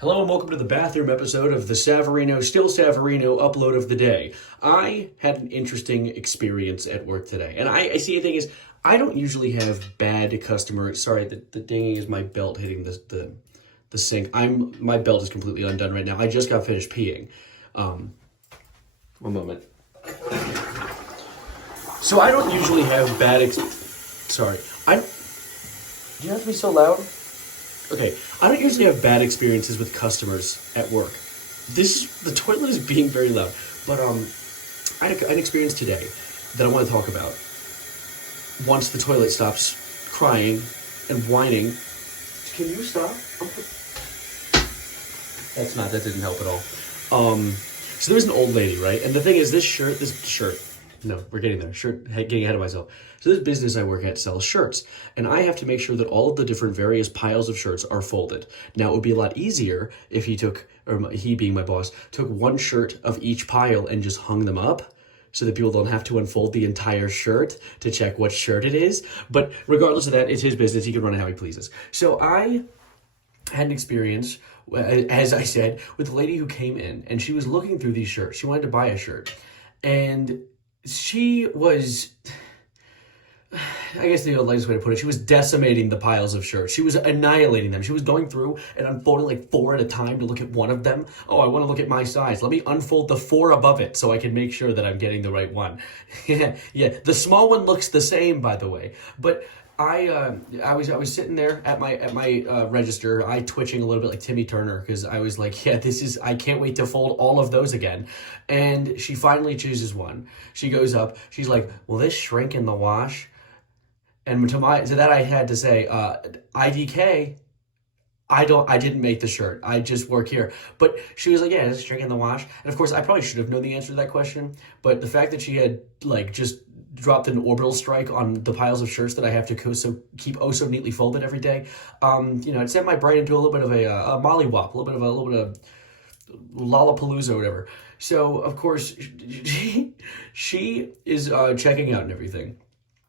Hello and welcome to the bathroom episode of the Still Savarino upload of the day. I had an interesting experience at work today. And I see the thing is, I don't usually have bad customers. Sorry, the dinging is my belt hitting the sink. My belt is completely undone right now. I just got finished peeing. One moment. So I don't usually have sorry. Do you have to be so loud? Okay, I don't usually have bad experiences with customers at work. The toilet is being very loud, but I had an experience today that I want to talk about. Once the toilet stops crying and whining, can you stop? That didn't help at all. So there was an old lady, right? And the thing is, no, we're getting there. Getting ahead of myself. So this business I work at sells shirts, and I have to make sure that all of the different various piles of shirts are folded. Now, it would be a lot easier if he being my boss, took one shirt of each pile and just hung them up so that people don't have to unfold the entire shirt to check what shirt it is. But regardless of that, it's his business. He can run it how he pleases. So I had an experience, as I said, with a lady who came in, and she was looking through these shirts. She wanted to buy a shirt, and she was, I guess the nicest way to put it, she was decimating the piles of shirts. She was annihilating them. She was going through and unfolding like 4 at a time to look at one of them. Oh, I want to look at my size. Let me unfold the 4 above it so I can make sure that I'm getting the right one. Yeah. The small one looks the same, by the way. But I was sitting there at my register, I twitching a little bit like Timmy Turner, because I was like, I can't wait to fold all of those again. And she finally chooses one. She goes up, she's like, will this shrink in the wash? And to that I had to say, IDK, I didn't make the shirt. I just work here. But she was like, yeah, it's shrink in the wash. And of course, I probably should have known the answer to that question. But the fact that she had just dropped an orbital strike on the piles of shirts that I have to keep so neatly folded every day, it sent my brain into a little bit of a mollywop, a little bit of Lollapalooza or whatever. So of course she is checking out and everything.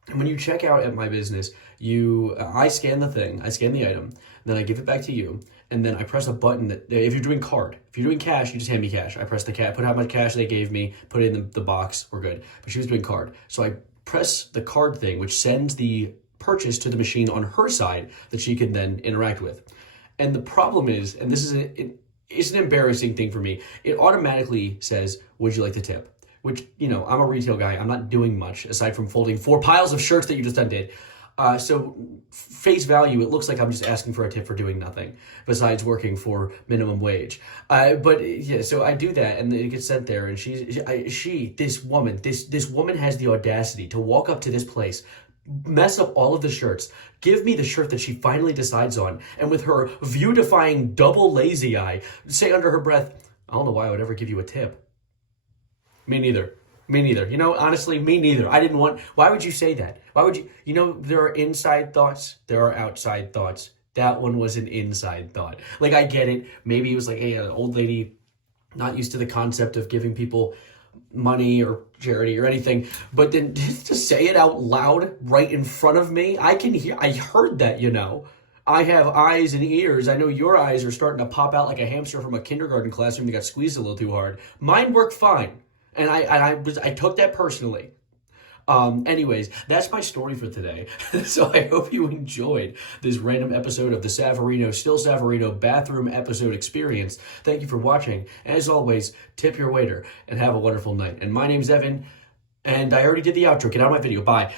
And when you check out at my business, I scan the item, then I give it back to you, and then I press a button that, if you're doing cash, you just hand me cash. I press the put how much cash they gave me, put it in the box, we're good. But she was doing card. So I press the card thing, which sends the purchase to the machine on her side that she can then interact with. And the problem is, and this is it's an embarrassing thing for me, it automatically says, would you like to tip? Which, I'm a retail guy. I'm not doing much aside from folding 4 piles of shirts that you just undid. So face value, it looks like I'm just asking for a tip for doing nothing besides working for minimum wage. So I do that, and it gets sent there. And this woman has the audacity to walk up to this place, mess up all of the shirts, give me the shirt that she finally decides on, and with her view-defying double lazy eye, say under her breath, I don't know why I would ever give you a tip. Me neither. Honestly, me neither. Why would you say that? Why would you, there are inside thoughts, there are outside thoughts. That one was an inside thought. Like, I get it. Maybe it was like, hey, an old lady not used to the concept of giving people money or charity or anything, but then to say it out loud right in front of me, I heard that, I have eyes and ears. I know your eyes are starting to pop out like a hamster from a kindergarten classroom that got squeezed a little too hard. Mine worked fine. And I took that personally. Anyways, that's my story for today. So I hope you enjoyed this random episode of the Still Savarino bathroom episode experience. Thank you for watching. As always, tip your waiter and have a wonderful night. And my name's Evan, and I already did the outro. Get out of my video. Bye.